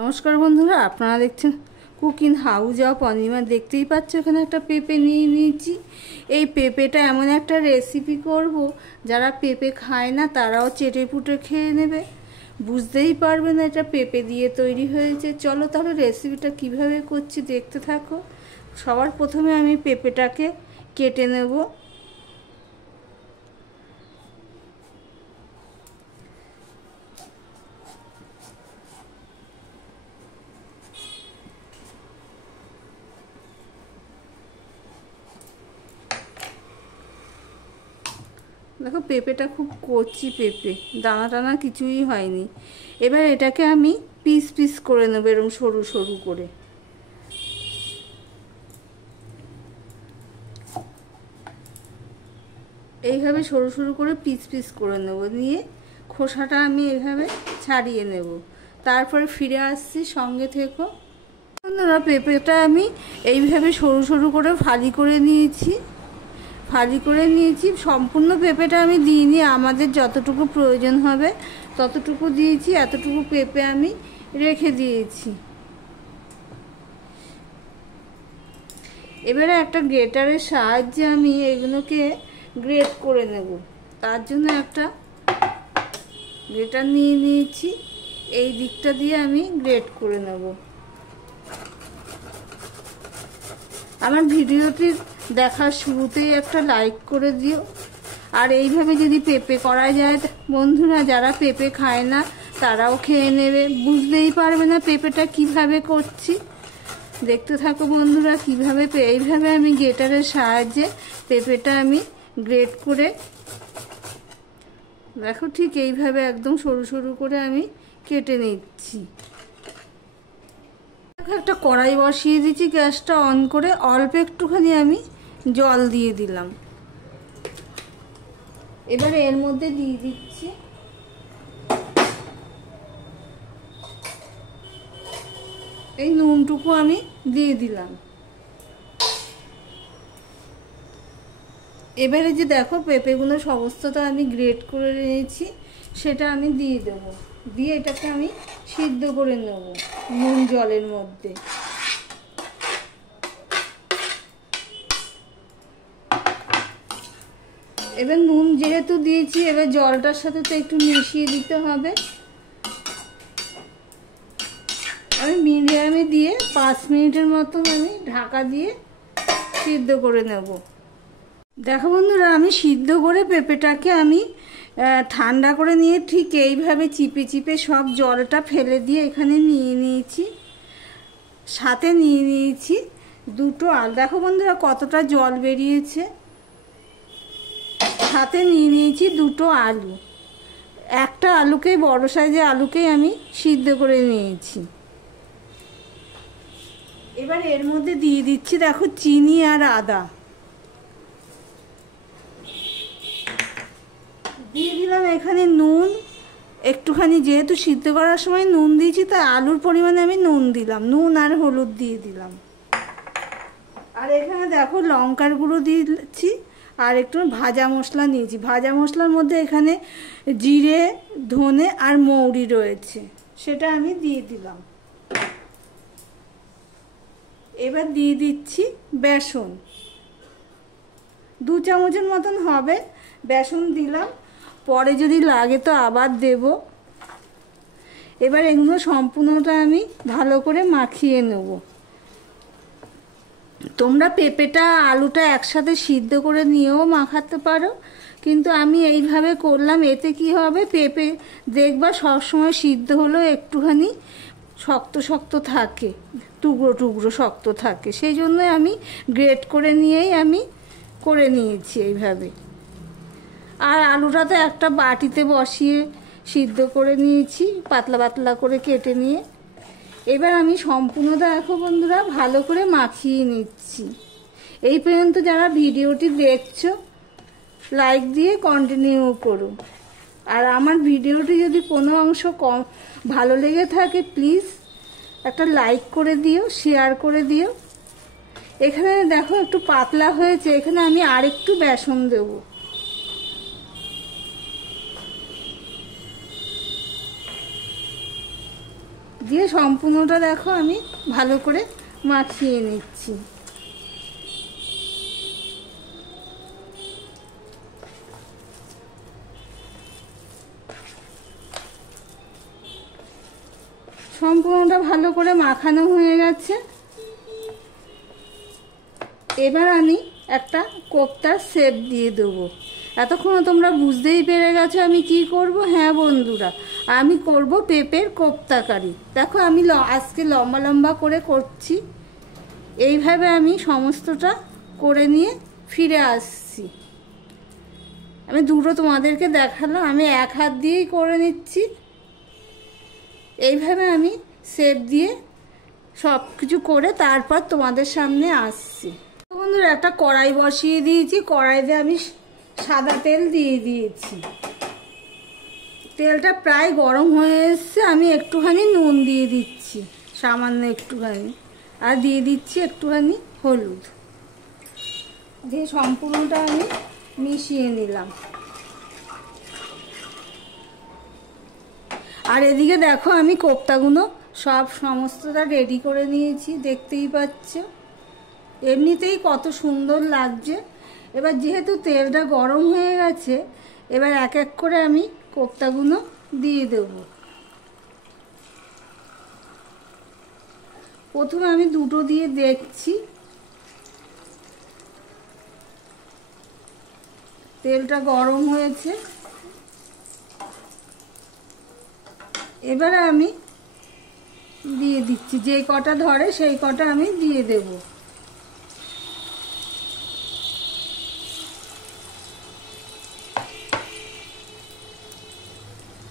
নমস্কার বন্ধুরা, আপনারা দেখছেন কুকিং হাউস অফ অনিমা। দেখতেই পাচ্ছ এখানে একটা পেঁপে নিয়ে নিয়েছি। এই পেঁপেটা এমন একটা রেসিপি করব, যারা পেঁপে খায় না তারাও চেটে পুটে খেয়ে নেবে, বুঝতেই পারবে না এটা পেঁপে দিয়ে তৈরি হয়েছে। চলো তাহলে রেসিপিটা কিভাবে করছি দেখতে থাকো। সবার প্রথমে আমি পেঁপেটাকে কেটে নেব। দেখো পেঁপেটা খুব কচি পেঁপে, দানা টানা কিছুই হয়নি। এবার এটাকে আমি পিস পিস করে নেবো, এরকম সরু সরু করে। এইভাবে সরু সরু করে পিস পিস করে নেব, নিয়ে খোসাটা আমি এইভাবে ছাড়িয়ে নেব। তারপরে ফিরে আসছি, সঙ্গে থেকো বন্ধুরা। পেঁপেটা আমি এইভাবে সরু সরু করে ফালি করে নিয়েছি। সম্পূর্ণ পেঁপেটা আমি দিইনি, আমাদের যতটুকু প্রয়োজন হবে ততটুকু দিয়েছি। এতটুকু পেঁপে আমি রেখে দিয়েছি। এবারে একটা গ্রেটারের সাহায্যে আমি এগুলোকে গ্রেট করে নেব। তার জন্য একটা গ্রেটার নিয়ে নিয়েছি, এই দিকটা দিয়ে আমি গ্রেট করে নেব। আমার ভিডিওটি দেখার শুরুতেই একটা লাইক করে দিও। আর এইভাবে যদি পেঁপে করা যায় বন্ধুরা, যারা পেঁপে খায় না তারাও খেয়ে নেবে, বুঝতেই পারবে না পেঁপেটা কিভাবে করছি। দেখতে থাকো বন্ধুরা কিভাবে। এইভাবে আমি গ্রেটারের সাহায্যে পেঁপেটা আমি গ্রেট করে, দেখো ঠিক এইভাবে একদম সরু সরু করে আমি কেটে নিচ্ছি। একটা কড়াই বসিয়ে দিচ্ছি, গ্যাসটা অন করে অল্প একটুখানি আমি জল দিয়ে দিলাম। এবারে এর মধ্যে দিয়ে দিচ্ছি এই নুনটুকু আমি দিয়ে দিলাম। এবারে যে দেখো পেঁপেগুলো সমস্তটা আমি গ্রেট করে নিয়েছি, সেটা আমি দিয়ে দেবো। দিয়ে এটাকে আমি সিদ্ধ করে নেব নুন জলের মধ্যে। এবার নুন যেহেতু দিয়েছি, এবার জলটার সাথে তো একটু মিশিয়ে দিতে হবে। আমি মিডিয়ামে দিয়ে 5 মিনিটের মতন আমি ঢাকা দিয়ে সিদ্ধ করে নেব। দেখো বন্ধুরা, আমি সিদ্ধ করে পেঁপেটাকে আমি ঠান্ডা করে নিয়ে ঠিক এইভাবে চিপে চিপে সব জলটা ফেলে দিয়ে এখানে নিয়ে নিয়েছি। সাথে নিয়ে নিয়েছি দুটো আলু। দেখো বন্ধুরা কতটা জল বেরিয়েছে। সাথে নিয়ে নিয়েছি দুটো আলু। একটা আলুকেই, বড় সাইজের আলুকেই আমি সিদ্ধ করে নিয়েছি। এবার এর মধ্যে দিয়ে দিচ্ছি দেখো চিনি আর আদা। দিয়ে দিলাম এখানে নুন একটুখানি, যেহেতু সিদ্ধ করার সময় নুন দিয়েছি তাই আলুর পরিমাণে আমি নুন দিলাম। নুন আর হলুদ দিয়ে দিলাম। আর এখানে দেখো লঙ্কার গুঁড়ো দিয়েছি, আর একটু ভাজা মশলা নিয়েছি। ভাজা মশলার মধ্যে এখানে জিরে, ধনে আর মৌরি রয়েছে, সেটা আমি দিয়ে দিলাম। এবার দিয়ে দিচ্ছি বেসন, 2 চামচের মতন হবে বেসন দিলাম। পরে যদি লাগে তো আবার দেব। এবার এগুলো সম্পূর্ণটা আমি ভালো করে মাখিয়ে নেব। তোমরা পেঁপেটা আলুটা একসাথে সিদ্ধ করে নিয়েও মাখাতে পারো, কিন্তু আমি এইভাবে করলাম। এতে কি হবে, পেঁপে দেখবা সবসময় সিদ্ধ হলেও একটুখানি শক্ত শক্ত থাকে, টুকরো টুকরো শক্ত থাকে। সেই জন্যই আমি গ্রেট করে নিয়েই আমি করে নিয়েছি এইভাবে। আর আলুটা তো একটা বাটিতে বসিয়ে সিদ্ধ করে নিয়েছি, পাতলা পাতলা করে কেটে নিয়ে। এবার আমি সম্পূর্ণটা দেখো বন্ধুরা ভালো করে মাখিয়ে নিচ্ছি। এই পর্যন্ত যারা ভিডিওটি দেখছো লাইক দিয়ে কন্টিনিউ করো। আর আমার ভিডিওটি যদি কোনো অংশ ভালো লেগে থাকে প্লিজ একটা লাইক করে দিও, শেয়ার করে দিও। এখানে দেখো একটু পাতলা হয়েছে, এখানে আমি আরেকটু বেসন দেবো। দিয়ে সম্পূর্ণটা দেখো আমি ভালো করে মাখিয়ে নিচ্ছি। সম্পূর্ণটা ভালো করে মাখানো হয়ে গেছে। এবার আমি একটা কোপ্তার শেপ দিয়ে দেবো। এতক্ষণ তোমরা বুঝতেই পেরে গেছো আমি কি করব। হ্যাঁ বন্ধুরা, আমি করব পেঁপের কোপ্তা কারি। দেখো আমি আজকে লম্বা লম্বা করে করছি। এইভাবে আমি সমস্তটা করে নিয়ে ফিরে আসছি। আমি দুটো তোমাদেরকে দেখালাম, আমি এক হাত দিয়েই করে নিচ্ছি। এইভাবে আমি শেপ দিয়ে সব কিছু করে তারপর তোমাদের সামনে আসছি। বন্ধুরা একটা কড়াই বসিয়ে দিয়েছি, কড়াইতে আমি সাদা তেল দিয়ে দিয়েছি। তেলটা প্রায় গরম হয়ে এসছে। আমি একটুখানি নুন দিয়ে দিচ্ছি, সামান্য একটুখানি, আর দিয়ে দিচ্ছি একটুখানি হলুদ দিয়ে সম্পূর্ণটা আমি মিশিয়ে নিলাম। আর এদিকে দেখো আমি কোপ্তাগুলো সমস্তটা রেডি করে নিয়েছি, দেখতেই পাচ্ছ। এমনিতেই কত সুন্দর লাগছে। এবার যেহেতু তেলটা গরম হয়ে গেছে, এবার এক এক করে আমি কোপ্তাগুলো দিয়ে দেব। প্রথমে আমি দুটো দিয়ে দেখছি। তেলটা গরম হয়েছে, এবারে আমি দিয়ে দিচ্ছি। যে কটা ধরে সেই কটা আমি দিয়ে দেব।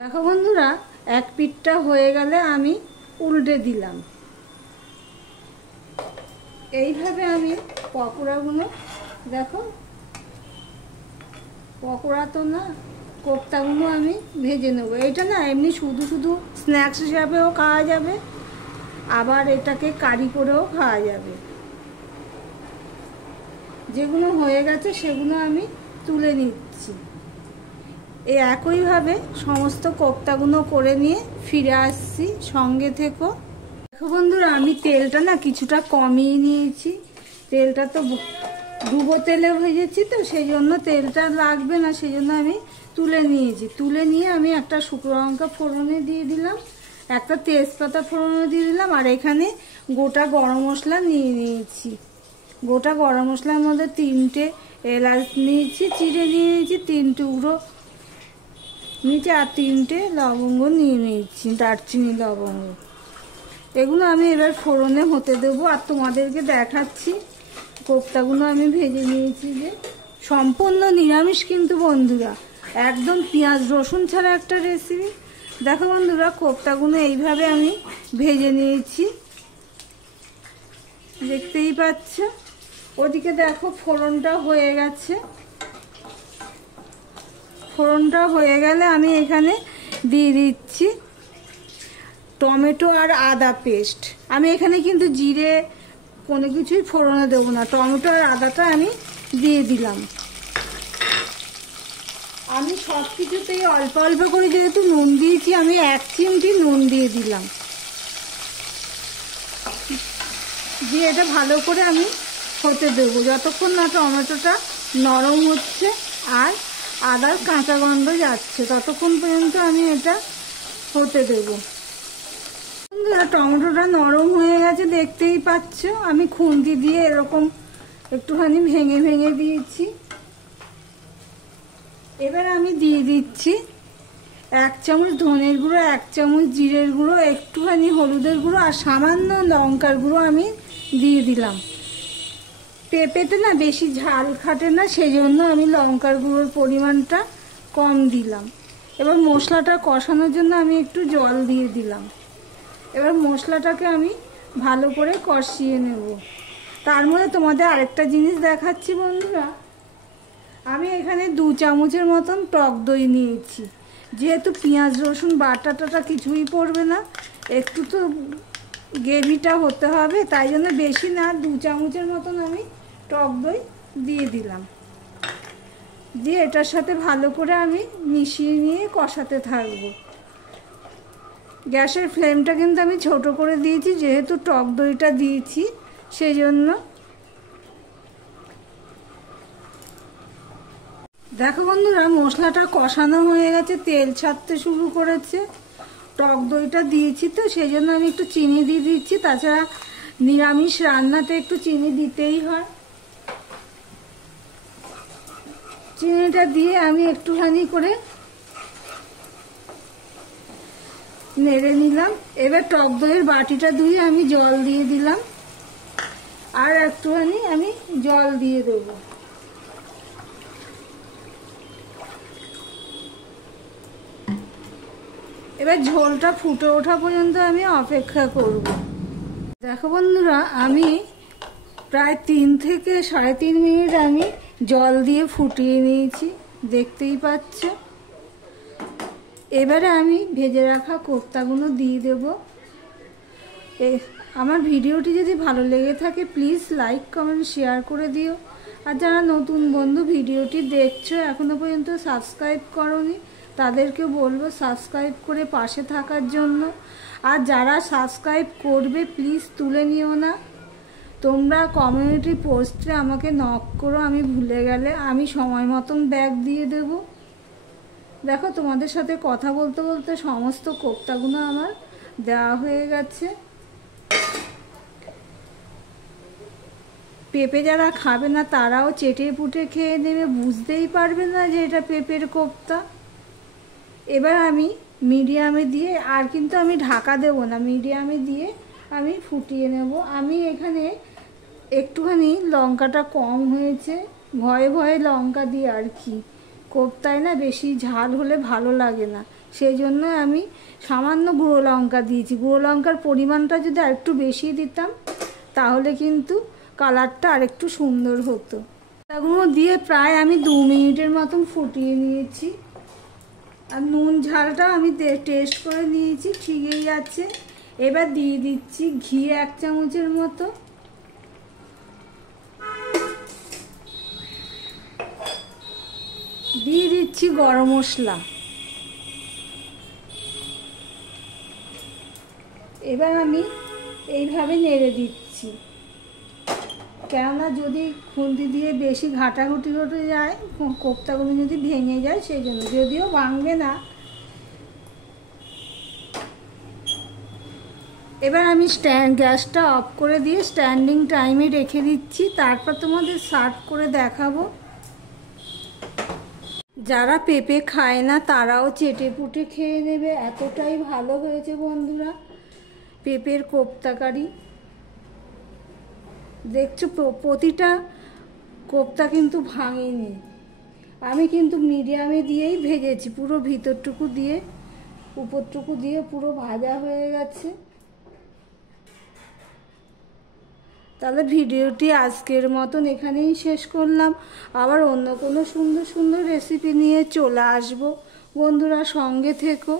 দেখো বন্ধুরা, এক পিঠটা হয়ে গেলে আমি উল্টে দিলাম। এইভাবে আমি পকোড়াগুলো, দেখো পকোড়া তো না, কোপ্তাগুলো আমি ভেজে নেব। এটা না এমনি শুধু শুধু স্ন্যাক্স হিসাবেও খাওয়া যাবে, আবার এটাকে কারি করেও খাওয়া যাবে। যেগুলো হয়ে গেছে সেগুলো আমি তুলে নিচ্ছি। এই একইভাবে সমস্ত কোপ্তাগুলো করে নিয়ে ফিরে আসছি, সঙ্গে থেকো। দেখো বন্ধুরা, আমি তেলটা না কিছুটা কমিয়ে নিয়েছি। তেলটা তো ডুবো তেলে ভেজেছি, তো সেই জন্য তেলটা লাগবে না, সেই জন্য আমি তুলে নিয়েছি। তুলে নিয়ে আমি একটা শুকনো লঙ্কা ফোড়নে দিয়ে দিলাম, একটা তেজপাতা ফোড়নে দিয়ে দিলাম, আর এখানে গোটা গরম মশলা নিয়ে নিয়েছি। গোটা গরম মশলার মধ্যে 3টে এলাচ নিয়েছি, চিড়ে নিয়েছি, 3 টুকরো নিচে, আর 3টে লবঙ্গ নিয়ে নিয়েছি, দারচিনি লবঙ্গ। এগুলো আমি এবার ফোড়নে হতে দেবো। আর তোমাদেরকে দেখাচ্ছি কোপ্তাগুলো আমি ভেজে নিয়েছি, যে সম্পূর্ণ নিরামিষ কিন্তু বন্ধুরা, একদম পেঁয়াজ রসুন ছাড়া একটা রেসিপি। দেখো বন্ধুরা, কোপ্তাগুলো এইভাবে আমি ভেজে নিয়েছি, দেখতেই পাচ্ছ। ওদিকে দেখো ফোড়নটা হয়ে গেছে। ফোড়নটা হয়ে গেলে আমি এখানে দিয়ে দিচ্ছি টমেটো আর আদা পেস্ট। আমি এখানে কিন্তু জিরে কোনো কিছুই ফোড়নে দেবো না, টমেটো আর আদাটা আমি দিয়ে দিলাম। আমি সব কিছুতেই অল্প অল্প করে, যেহেতু নুন দিয়েছি, আমি 1 চিমটি নুন দিয়ে দিলাম। দিয়ে এটা ভালো করে আমি হতে দেবো, যতক্ষণ না টমেটোটা নরম হচ্ছে আর আদার কাঁচা গন্ধ যাচ্ছে, ততক্ষণ পর্যন্ত আমি এটা হতে দেবো। টমেটোটা নরম হয়ে গেছে, দেখতেই পাচ্ছ। আমি খুন্তি দিয়ে এরকম একটুখানি ভেঙে ভেঙে দিয়েছি। এবার আমি দিয়ে দিচ্ছি 1 চামচ ধনের গুঁড়ো, 1 চামচ জিরের গুঁড়ো, একটুখানি হলুদের গুঁড়ো, আর সামান্য লঙ্কার গুঁড়ো আমি দিয়ে দিলাম। পেঁপেতে না বেশি ঝাল খাটে না, সেই জন্য আমি লঙ্কার গুঁড়োর পরিমাণটা কম দিলাম। এবার মশলাটা কষানোর জন্য আমি একটু জল দিয়ে দিলাম। এবার মশলাটাকে আমি ভালো করে কষিয়ে নেব। তার মধ্যে তোমাদের আরেকটা জিনিস দেখাচ্ছি বন্ধুরা, আমি এখানে 2 চামচের মতন টক দই নিয়েছি। যেহেতু পেঁয়াজ রসুন বাটাটা কিছুই পড়বে না, একটু তো গ্রেভিটা হতে হবে, তাই জন্য বেশি না, 2 চামচের মতন আমি টক দই দিয়ে দিলাম। দিয়ে এটার সাথে ভালো করে আমি মিশিয়ে নিয়ে কষাতে থাকবো। গ্যাসের ফ্লেমটা কিন্তু আমি ছোট করে দিয়েছি, যেহেতু টক দইটা দিয়েছি সেই জন্য। দেখো বন্ধুরা, মশলাটা কষানো হয়ে গেছে, তেল ছাড়তে শুরু করেছে। টক দইটা দিয়েছি তো সেই জন্য আমি একটু চিনি দিয়ে দিচ্ছি, তাছাড়া নিরামিষ রান্নাতে একটু চিনি দিতেই হয়। চিনিটা দিয়ে আমি একটুখানি করে নেড়ে নিলাম। এবার টক দইয়ের বাটিটা ধুয়ে আমি জল দিয়ে দিলাম, আর একটুখানি আমি জল দিয়ে দেবো। এবার ঝোলটা ফুটে ওঠা পর্যন্ত আমি অপেক্ষা করব। দেখো বন্ধুরা, আমি প্রায় 3 থেকে 3.5 মিনিট আমি জল দিয়ে ফুটিয়ে নিয়েছি, দেখতেই পাচ্ছ। এবারে আমি ভেজে রাখা কোপ্তাগুলো দিয়ে দেব। আমার ভিডিওটি যদি ভালো লেগে থাকে প্লিজ লাইক কমেন্ট শেয়ার করে দিও। আর যারা নতুন বন্ধু ভিডিওটি দেখছো এখনো পর্যন্ত সাবস্ক্রাইব করোনি, তাদেরকে বলবো সাবস্ক্রাইব করে পাশে থাকার জন্য। আর যারা সাবস্ক্রাইব করবে প্লিজ তুলে নিও না, তোমরা কমিউনিটি পোস্টে আমাকে নক করো, আমি ভুলে গেলে আমি সময় মতন ব্যাগ দিয়ে দেব। দেখো, তোমাদের সাথে কথা বলতে বলতে সমস্ত কোপ্তাগুলো আমার দেওয়া হয়ে গেছে। পেঁপে যারা খাবে না তারাও চেটে পুটে খেয়ে নেবে, বুঝতেই পারবে না যে এটা পেঁপের কোপ্তা। এবার আমি মিডিয়ামে দিয়ে, আর কিন্তু আমি ঢাকা দেব না, মিডিয়ামে দিয়ে আমি ফুটিয়ে নেব। আমি এখানে একটুখানি লঙ্কাটা কম হয়েছে, ভয়ে ভয়ে লঙ্কা দিয়ে আর কি, কোপ্তায় না বেশি ঝাল হলে ভালো লাগে না, সেই জন্য আমি সামান্য গুঁড়ো লঙ্কা দিয়েছি। গুঁড়ো লঙ্কার পরিমাণটা যদি আরেকটু বেশি দিতাম তাহলে কিন্তু কালারটা আরেকটু সুন্দর হতো। এগুলো দিয়ে প্রায় আমি 2 মিনিটের মতন ফুটিয়ে নিয়েছি। আর নুন ঝালটা আমি টেস্ট করে নিয়েছি, ঠিকই আছে। এবার দিয়ে দিচ্ছি ঘি 1 চামচের মতো, দিয়ে দিচ্ছি গরম মশলা। এবার আমি এইভাবে নেড়ে দিচ্ছি, কেননা যদি খুন্তি দিয়ে বেশি ঘাটাঘুটি হতে যায় কোপ্তাগুলো যদি ভেঙে যায় সেই জন্য, যদিও ভাঙবে না। এবার আমি গ্যাসটা অফ করে দিয়ে স্ট্যান্ডিং টাইমে রেখে দিচ্ছি, তারপর তোমাদের সার্ভ করে দেখাবো। যারা পেঁপে খায় না তারাও চেটে পুটে খেয়ে নেবে, এতটাই ভালো হয়েছে বন্ধুরা পেঁপের কোপ্তা কারি। দেখছো প্রতিটা কোপ্তা কিন্তু ভাঙেনি, আমি কিন্তু মিডিয়ামে দিয়েই ভেজেছি, পুরো ভিতরটুকু দিয়ে উপরটুকু দিয়ে পুরো ভাজা হয়ে গেছে। তাহলে ভিডিওটি আজকের মতন এখানেই শেষ করলাম, আবার অন্য কোনো সুন্দর সুন্দর রেসিপি নিয়ে চলে আসবো। বন্ধুরা সঙ্গে থেকো।